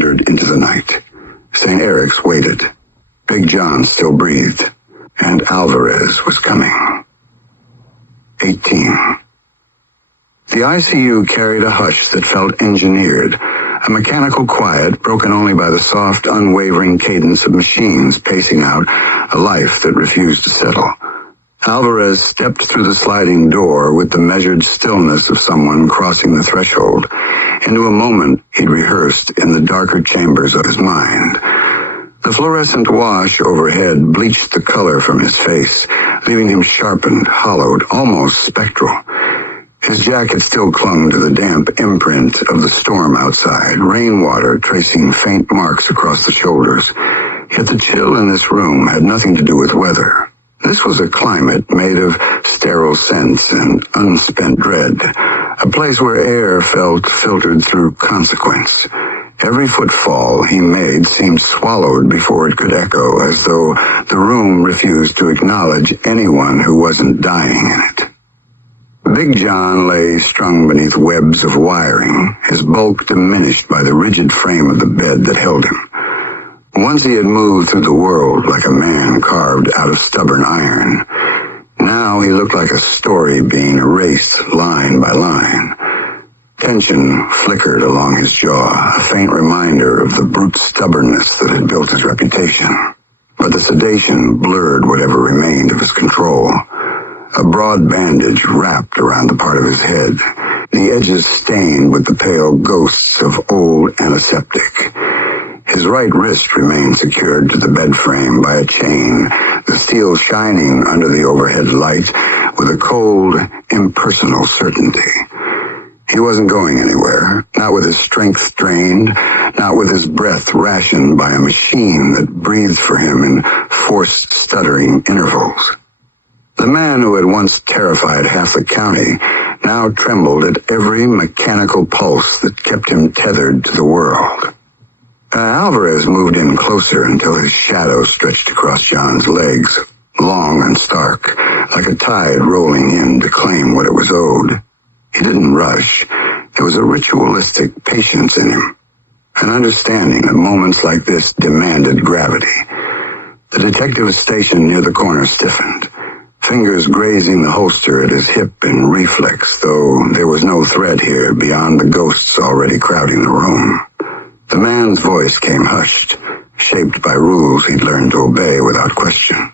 thundered into the night. St. Eric's waited. Big John still breathed, and Alvarez was coming. 18. The ICU carried a hush that felt engineered, a mechanical quiet broken only by the soft, unwavering cadence of machines pacing out a life that refused to settle. Alvarez stepped through the sliding door with the measured stillness of someone crossing the threshold, into a moment he'd rehearsed in the darker chambers of his mind. The fluorescent wash overhead bleached the color from his face, leaving him sharpened, hollowed, almost spectral. His jacket still clung to the damp imprint of the storm outside, rainwater tracing faint marks across the shoulders. Yet the chill in this room had nothing to do with weather. This was a climate made of sterile scents and unspent dread, a place where air felt filtered through consequence. Every footfall he made seemed swallowed before it could echo, as though the room refused to acknowledge anyone who wasn't dying in it. Big John lay strung beneath webs of wiring, his bulk diminished by the rigid frame of the bed that held him. Once he had moved through the world like a man carved out of stubborn iron. Now he looked like a story being erased line by line. Tension flickered along his jaw, a faint reminder of the brute stubbornness that had built his reputation. But the sedation blurred whatever remained of his control. A broad bandage wrapped around the part of his head, the edges stained with the pale ghosts of old antiseptic. His right wrist remained secured to the bed frame by a chain, the steel shining under the overhead light with a cold, impersonal certainty. He wasn't going anywhere, not with his strength drained, not with his breath rationed by a machine that breathed for him in forced, stuttering intervals. The man who had once terrified half the county now trembled at every mechanical pulse that kept him tethered to the world. Alvarez moved in closer until his shadow stretched across John's legs, long and stark, like a tide rolling in to claim what it was owed. He didn't rush. There was a ritualistic patience in him, an understanding that moments like this demanded gravity. The detective station near the corner stiffened, fingers grazing the holster at his hip in reflex, though there was no threat here beyond the ghosts already crowding the room. The man's voice came hushed, shaped by rules he'd learned to obey without question.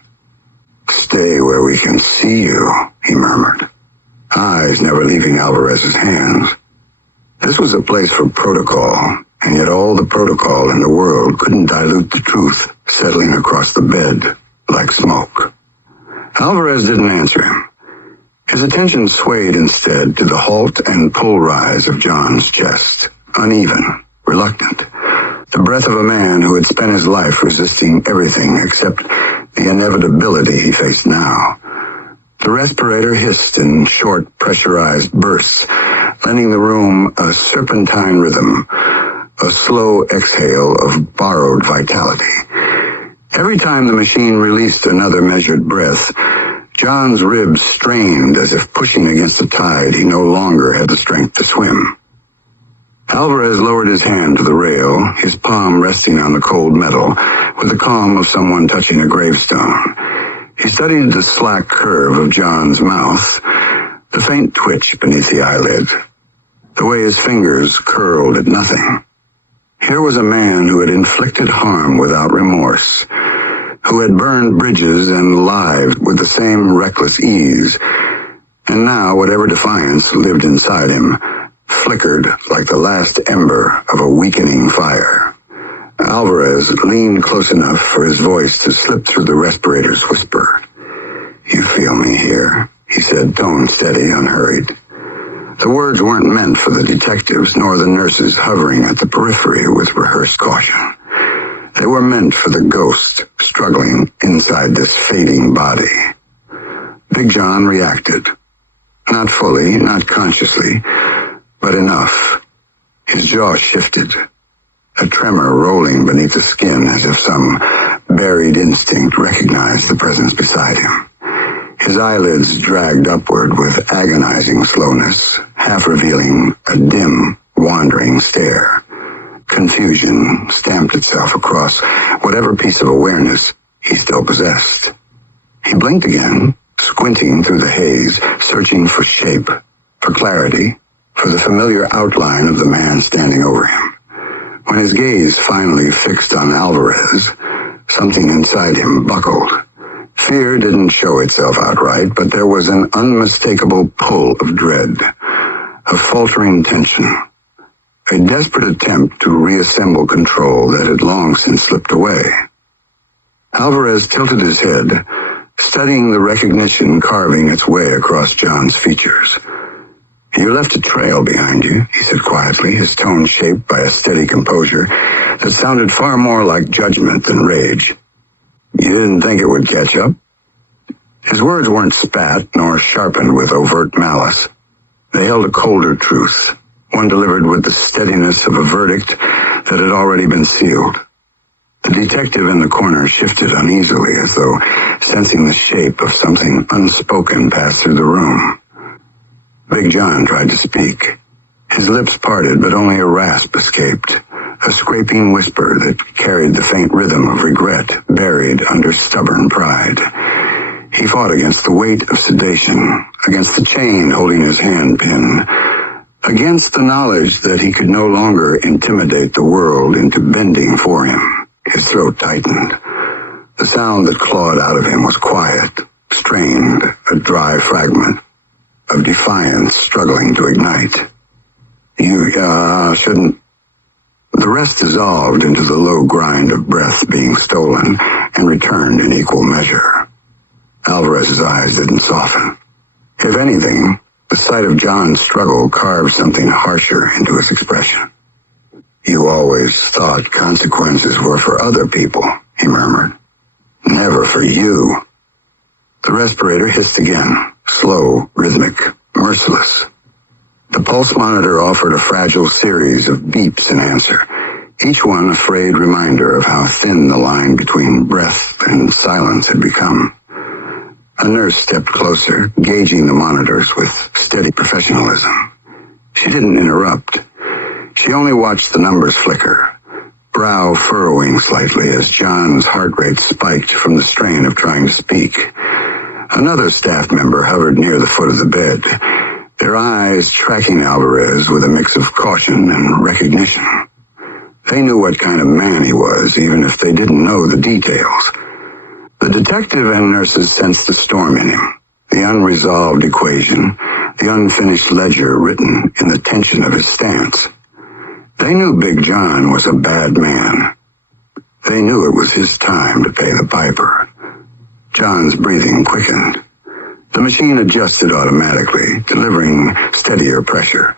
"Stay where we can see you," he murmured, eyes never leaving Alvarez's hands. This was a place for protocol, and yet all the protocol in the world couldn't dilute the truth settling across the bed like smoke. Alvarez didn't answer him. His attention swayed instead to the halt and pull rise of John's chest, uneven, reluctant. The breath of a man who had spent his life resisting everything except the inevitability he faced now. The respirator hissed in short, pressurized bursts, lending the room a serpentine rhythm, a slow exhale of borrowed vitality. Every time the machine released another measured breath, John's ribs strained as if pushing against a tide he no longer had the strength to swim. Alvarez lowered his hand to the rail, his palm resting on the cold metal, with the calm of someone touching a gravestone. He studied the slack curve of John's mouth, the faint twitch beneath the eyelid, the way his fingers curled at nothing. Here was a man who had inflicted harm without remorse, who had burned bridges and lied with the same reckless ease, and now whatever defiance lived inside him flickered like the last ember of a weakening fire. Alvarez leaned close enough for his voice to slip through the respirator's whisper. "You feel me here," he said, tone steady, unhurried. The words weren't meant for the detectives nor the nurses hovering at the periphery with rehearsed caution. They were meant for the ghost struggling inside this fading body. Big John reacted. Not fully, not consciously, but enough. His jaw shifted, a tremor rolling beneath the skin as if some buried instinct recognized the presence beside him. His eyelids dragged upward with agonizing slowness, half revealing a dim, wandering stare. Confusion stamped itself across whatever piece of awareness he still possessed. He blinked again, squinting through the haze, searching for shape, for clarity, for the familiar outline of the man standing over him. When his gaze finally fixed on Alvarez, something inside him buckled. Fear didn't show itself outright, but there was an unmistakable pull of dread, a faltering tension, a desperate attempt to reassemble control that had long since slipped away. Alvarez tilted his head, studying the recognition carving its way across John's features. "You left a trail behind you," he said quietly, his tone shaped by a steady composure that sounded far more like judgment than rage. "You didn't think it would catch up?" His words weren't spat nor sharpened with overt malice. They held a colder truth, one delivered with the steadiness of a verdict that had already been sealed. The detective in the corner shifted uneasily, as though sensing the shape of something unspoken pass through the room. Big John tried to speak. His lips parted, but only a rasp escaped, a scraping whisper that carried the faint rhythm of regret buried under stubborn pride. He fought against the weight of sedation, against the chain holding his hand pin, against the knowledge that he could no longer intimidate the world into bending for him. His throat tightened. The sound that clawed out of him was quiet, strained, a dry fragment of defiance struggling to ignite. "You, shouldn't..." The rest dissolved into the low grind of breath being stolen and returned in equal measure. Alvarez's eyes didn't soften. If anything, the sight of John's struggle carved something harsher into his expression. "You always thought consequences were for other people," he murmured. "Never for you." The respirator hissed again, slow, rhythmic, merciless. The pulse monitor offered a fragile series of beeps in answer, each one a frayed reminder of how thin the line between breath and silence had become. A nurse stepped closer, gauging the monitors with steady professionalism. She didn't interrupt. She only watched the numbers flicker, brow furrowing slightly as John's heart rate spiked from the strain of trying to speak. Another staff member hovered near the foot of the bed, their eyes tracking Alvarez with a mix of caution and recognition. They knew what kind of man he was, even if they didn't know the details. The detective and nurses sensed the storm in him, the unresolved equation, the unfinished ledger written in the tension of his stance. They knew Big John was a bad man. They knew it was his time to pay the piper. John's breathing quickened. The machine adjusted automatically, delivering steadier pressure,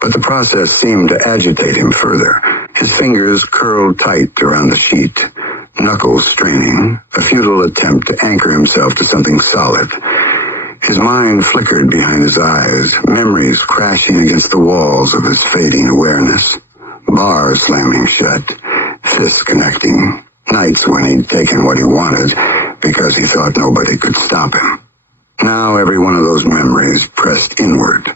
but the process seemed to agitate him further. His fingers curled tight around the sheet, knuckles straining, a futile attempt to anchor himself to something solid. His mind flickered behind his eyes, memories crashing against the walls of his fading awareness. Bars slamming shut, fists connecting, nights when he'd taken what he wanted because he thought nobody could stop him. Now every one of those memories pressed inward,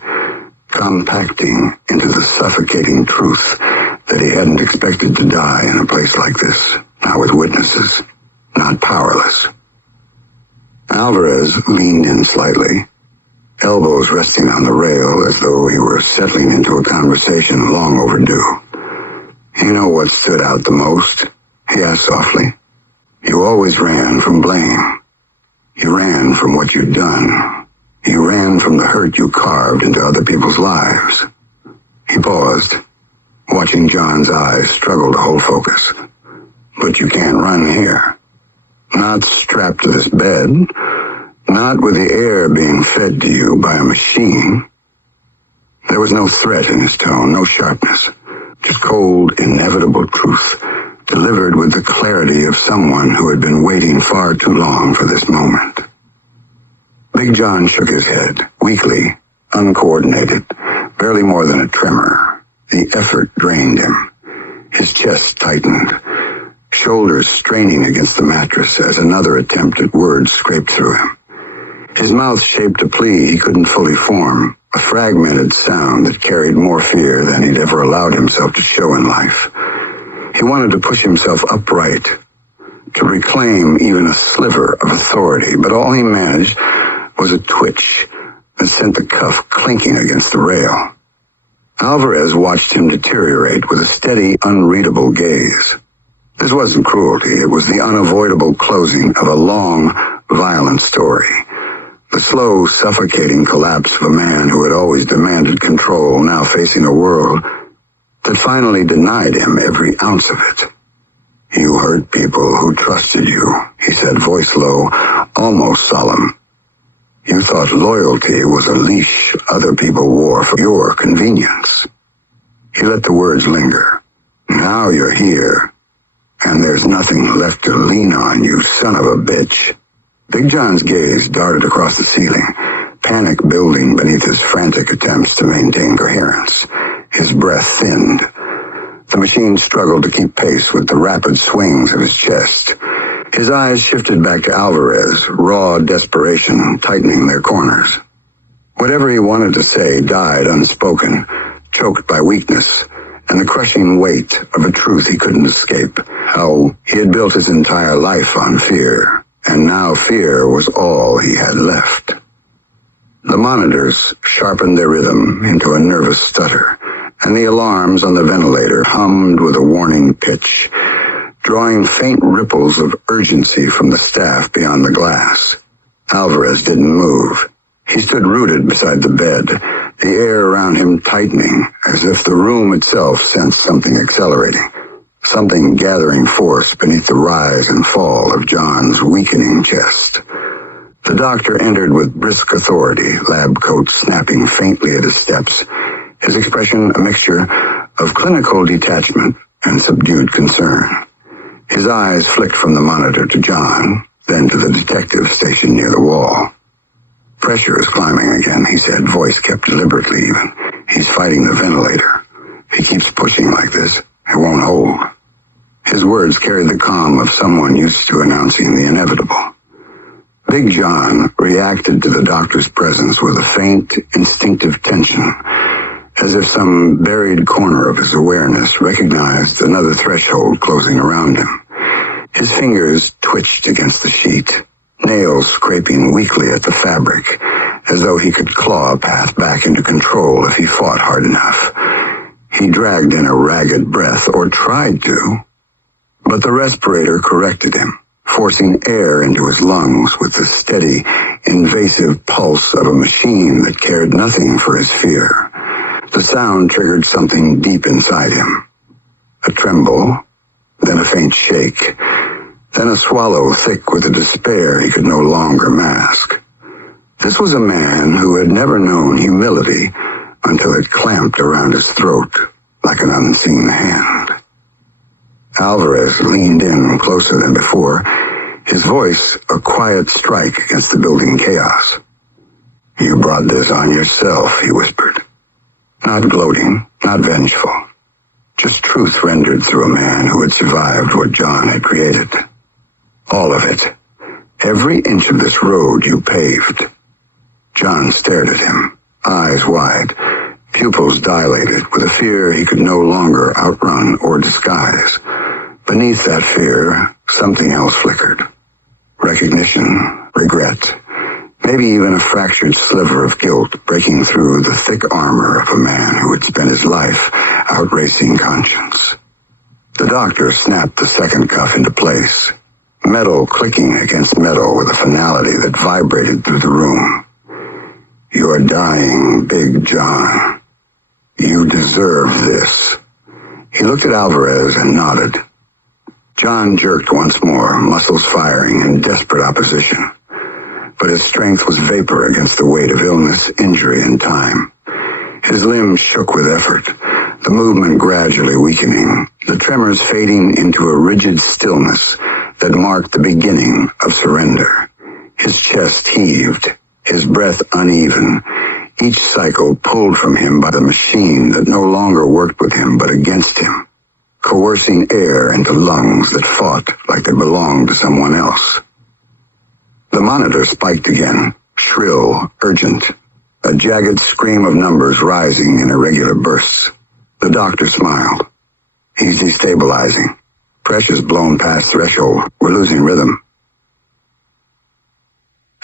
compacting into the suffocating truth that he hadn't expected to die in a place like this, not with witnesses, not powerless. Alvarez leaned in slightly, elbows resting on the rail as though he were settling into a conversation long overdue. "You know what stood out the most?" he asked softly. "You always ran from blame. You ran from what you'd done. You ran from the hurt you carved into other people's lives." He paused, watching John's eyes struggle to hold focus. "But you can't run here. Not strapped to this bed. Not with the air being fed to you by a machine." There was no threat in his tone, no sharpness. Just cold, inevitable truth, delivered with the clarity of someone who had been waiting far too long for this moment. Big John shook his head, weakly, uncoordinated, barely more than a tremor. The effort drained him. His chest tightened, shoulders straining against the mattress as another attempt at words scraped through him. His mouth shaped a plea he couldn't fully form, a fragmented sound that carried more fear than he'd ever allowed himself to show in life. He wanted to push himself upright, to reclaim even a sliver of authority, but all he managed was a twitch that sent the cuff clinking against the rail. Alvarez watched him deteriorate with a steady, unreadable gaze. This wasn't cruelty, it was the unavoidable closing of a long, violent story. The slow, suffocating collapse of a man who had always demanded control, now facing a world that finally denied him every ounce of it. "You hurt people who trusted you," he said, voice low, almost solemn. "You thought loyalty was a leash other people wore for your convenience." He let the words linger. "Now you're here, and there's nothing left to lean on, you son of a bitch." Big John's gaze darted across the ceiling, panic building beneath his frantic attempts to maintain coherence. His breath thinned. The machine struggled to keep pace with the rapid swings of his chest. His eyes shifted back to Alvarez, raw desperation tightening their corners. Whatever he wanted to say died unspoken, choked by weakness and the crushing weight of a truth he couldn't escape. How he had built his entire life on fear, and now fear was all he had left. The monitors sharpened their rhythm into a nervous stutter, and the alarms on the ventilator hummed with a warning pitch, drawing faint ripples of urgency from the staff beyond the glass. Alvarez didn't move. He stood rooted beside the bed, the air around him tightening, as if the room itself sensed something accelerating, something gathering force beneath the rise and fall of John's weakening chest. The doctor entered with brisk authority, lab coat snapping faintly at his steps, his expression a mixture of clinical detachment and subdued concern. His eyes flicked from the monitor to John, then to the detective stationed near the wall. "Pressure is climbing again," he said, voice kept deliberately even. "He's fighting the ventilator. If he keeps pushing like this, it won't hold." His words carried the calm of someone used to announcing the inevitable. Big John reacted to the doctor's presence with a faint, instinctive tension, as if some buried corner of his awareness recognized another threshold closing around him. His fingers twitched against the sheet, nails scraping weakly at the fabric, as though he could claw a path back into control if he fought hard enough. He dragged in a ragged breath, or tried to, but the respirator corrected him, forcing air into his lungs with the steady, invasive pulse of a machine that cared nothing for his fear. The sound triggered something deep inside him. A tremble, then a faint shake, then a swallow thick with a despair he could no longer mask. This was a man who had never known humility until it clamped around his throat like an unseen hand. Alvarez leaned in closer than before, his voice a quiet strike against the building chaos. "You brought this on yourself," he whispered. Not gloating, not vengeful, just truth rendered through a man who had survived what John had created. "All of it. Every inch of this road you paved." John stared at him, eyes wide, pupils dilated with a fear he could no longer outrun or disguise. Beneath that fear, something else flickered. Recognition, regret, maybe even a fractured sliver of guilt breaking through the thick armor of a man who had spent his life outracing conscience. The doctor snapped the second cuff into place, metal clicking against metal with a finality that vibrated through the room. "You're dying, Big John. You deserve this." He looked at Alvarez and nodded. John jerked once more, muscles firing in desperate opposition. But his strength was vapor against the weight of illness, injury, and time. His limbs shook with effort, the movement gradually weakening, the tremors fading into a rigid stillness that marked the beginning of surrender. His chest heaved, his breath uneven, each cycle pulled from him by the machine that no longer worked with him but against him, coercing air into lungs that fought like they belonged to someone else. The monitor spiked again, shrill, urgent, a jagged scream of numbers rising in irregular bursts. The doctor smiled. He's destabilizing. Pressure's blown past threshold. We're losing rhythm.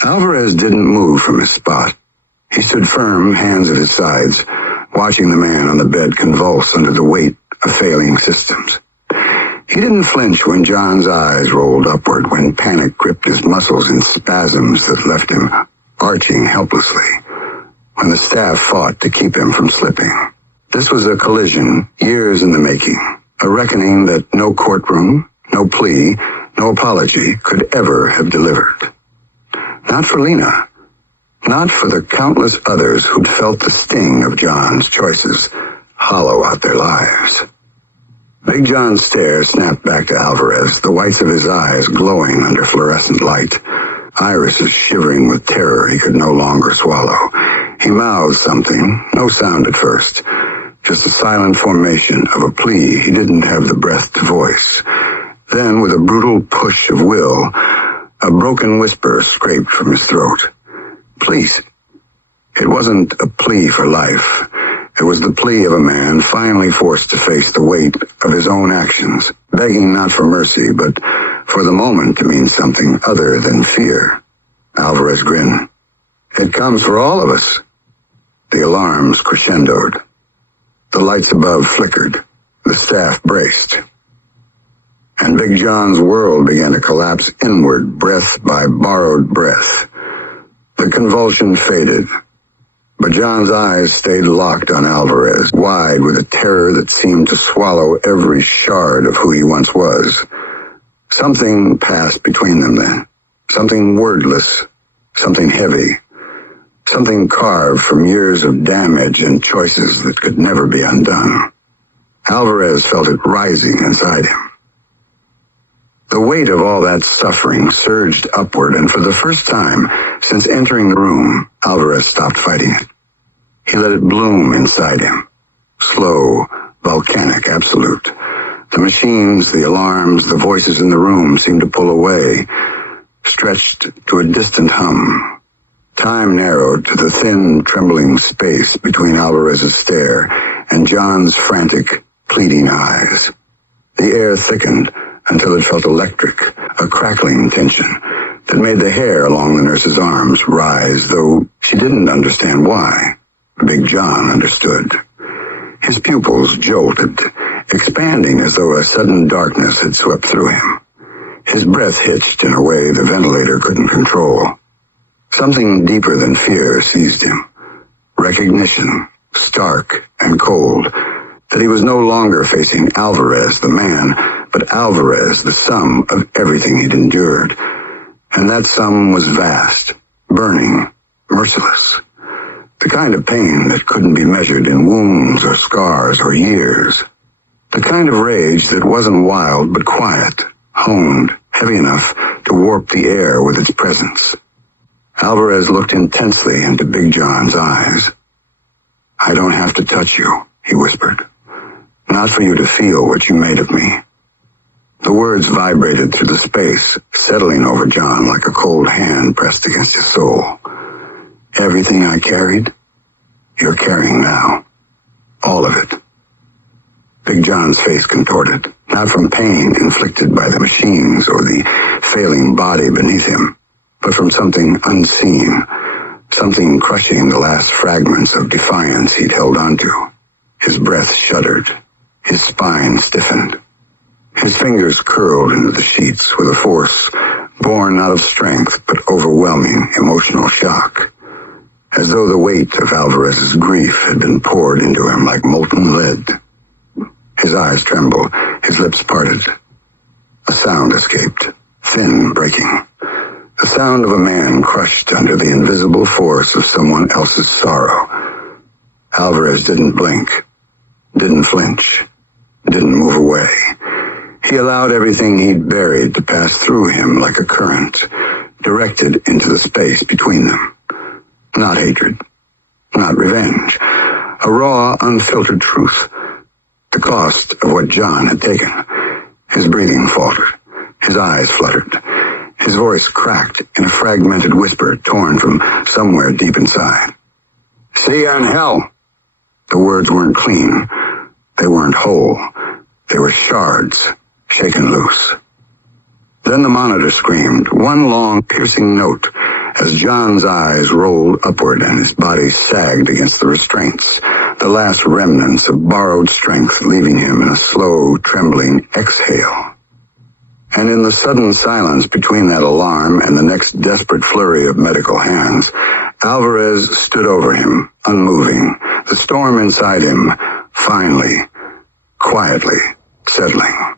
Alvarez didn't move from his spot. He stood firm, hands at his sides, watching the man on the bed convulse under the weight of failing systems. He didn't flinch when John's eyes rolled upward, when panic gripped his muscles in spasms that left him arching helplessly, when the staff fought to keep him from slipping. This was a collision, years in the making, a reckoning that no courtroom, no plea, no apology could ever have delivered. Not for Lena. Not for the countless others who'd felt the sting of John's choices hollow out their lives. Big John's stare snapped back to Alvarez, the whites of his eyes glowing under fluorescent light, irises shivering with terror he could no longer swallow. He mouthed something, no sound at first, just a silent formation of a plea he didn't have the breath to voice. Then, with a brutal push of will, a broken whisper scraped from his throat. Please. It wasn't a plea for life. It was the plea of a man finally forced to face the weight of his own actions, begging not for mercy, but for the moment to mean something other than fear. Alvarez grinned. It comes for all of us. The alarms crescendoed. The lights above flickered. The staff braced. And Big John's world began to collapse inward, breath by borrowed breath. The convulsion faded, but John's eyes stayed locked on Alvarez, wide with a terror that seemed to swallow every shard of who he once was. Something passed between them then. Something wordless, something heavy, something carved from years of damage and choices that could never be undone. Alvarez felt it rising inside him. The weight of all that suffering surged upward, and for the first time since entering the room, Alvarez stopped fighting it. He let it bloom inside him. Slow, volcanic, absolute. The machines, the alarms, the voices in the room seemed to pull away, stretched to a distant hum. Time narrowed to the thin, trembling space between Alvarez's stare and John's frantic, pleading eyes. The air thickened until it felt electric, a crackling tension that made the hair along the nurse's arms rise, though she didn't understand why. Big John understood. His pupils jolted, expanding as though a sudden darkness had swept through him. His breath hitched in a way the ventilator couldn't control. Something deeper than fear seized him. Recognition, stark and cold, that he was no longer facing Alvarez, the man, but Alvarez, the sum of everything he'd endured. And that sum was vast, burning, merciless. The kind of pain that couldn't be measured in wounds or scars or years. The kind of rage that wasn't wild but quiet, honed, heavy enough to warp the air with its presence. Alvarez looked intensely into Big John's eyes. "I don't have to touch you," he whispered. "Not for you to feel what you made of me." The words vibrated through the space, settling over John like a cold hand pressed against his soul. "Everything I carried, you're carrying now. All of it." Big John's face contorted, not from pain inflicted by the machines or the failing body beneath him, but from something unseen, something crushing the last fragments of defiance he'd held onto. His breath shuddered. His spine stiffened. His fingers curled into the sheets with a force born not of strength but overwhelming emotional shock, as though the weight of Alvarez's grief had been poured into him like molten lead. His eyes trembled, his lips parted. A sound escaped, thin, breaking. The sound of a man crushed under the invisible force of someone else's sorrow. Alvarez didn't blink, didn't flinch, didn't move away. He allowed everything he'd buried to pass through him like a current, directed into the space between them. Not hatred, not revenge. A raw, unfiltered truth. The cost of what John had taken. His breathing faltered. His eyes fluttered. His voice cracked in a fragmented whisper torn from somewhere deep inside. "See you in hell." The words weren't clean. They weren't whole. They were shards, shaken loose. Then the monitor screamed, one long, piercing note, as John's eyes rolled upward and his body sagged against the restraints, the last remnants of borrowed strength leaving him in a slow, trembling exhale. And in the sudden silence between that alarm and the next desperate flurry of medical hands, Alvarez stood over him, unmoving, the storm inside him, finally, quietly settling.